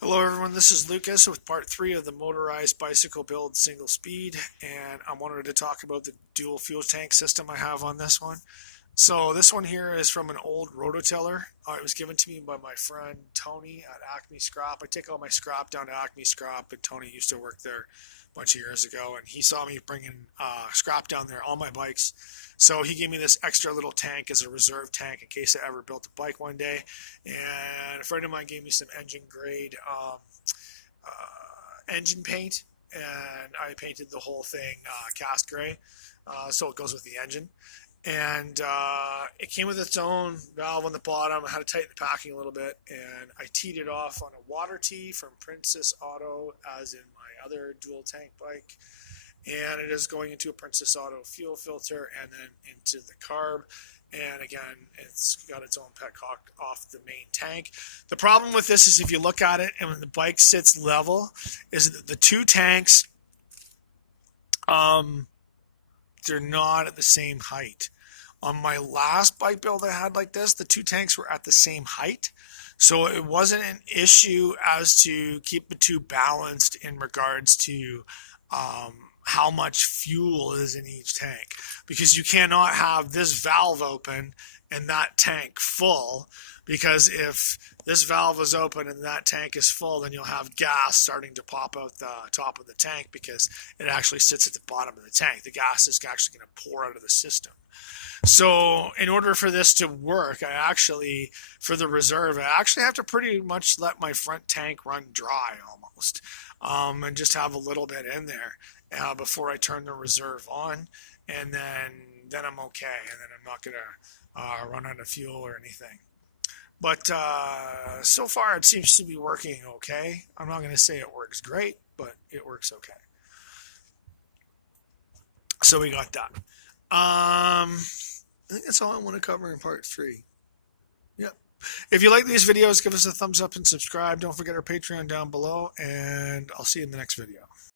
Hello everyone, this is Lucas with part 3 of the motorized bicycle build single speed, and I wanted to talk about the dual fuel tank system I have on this one. So this one here is from an old rototiller. It was given to me by my friend Tony at Acme Scrap. I take all my scrap down to Acme Scrap, and Tony used to work there a bunch of years ago, and he saw me bringing scrap down there on my bikes. So he gave me this extra little tank as a reserve tank in case I ever built a bike one day. And a friend of mine gave me some engine grade engine paint, and I painted the whole thing cast gray, so it goes with the engine. And it came with its own valve on the bottom. I had to tighten the packing a little bit, and I teed it off on a water tee from Princess Auto, as in my other dual tank bike. And it is going into a Princess Auto fuel filter and then into the carb. And again, it's got its own petcock off the main tank. The problem with this is if you look at it and when the bike sits level, is that the two tanks, they're not at the same height. On my last bike build I had like this, the two tanks were at the same height. So it wasn't an issue as to keep the two balanced in regards to how much fuel is in each tank, because you cannot have this valve open and that tank full, because if this valve is open and that tank is full, then you'll have gas starting to pop out the top of the tank because it actually sits at the bottom of the tank. The gas is actually going to pour out of the system. So in order for this to work, for the reserve, I actually have to pretty much let my front tank run dry almost, and just have a little bit in there before I turn the reserve on, and then I'm okay, and then I'm not gonna run out of fuel or anything. But so far it seems to be working okay. I'm not gonna say it works great, but it works okay. So we got that. I think that's all I want to cover in part 3. Yep. If you like these videos, give us a thumbs up and subscribe. Don't forget our Patreon down below, and I'll see you in the next video.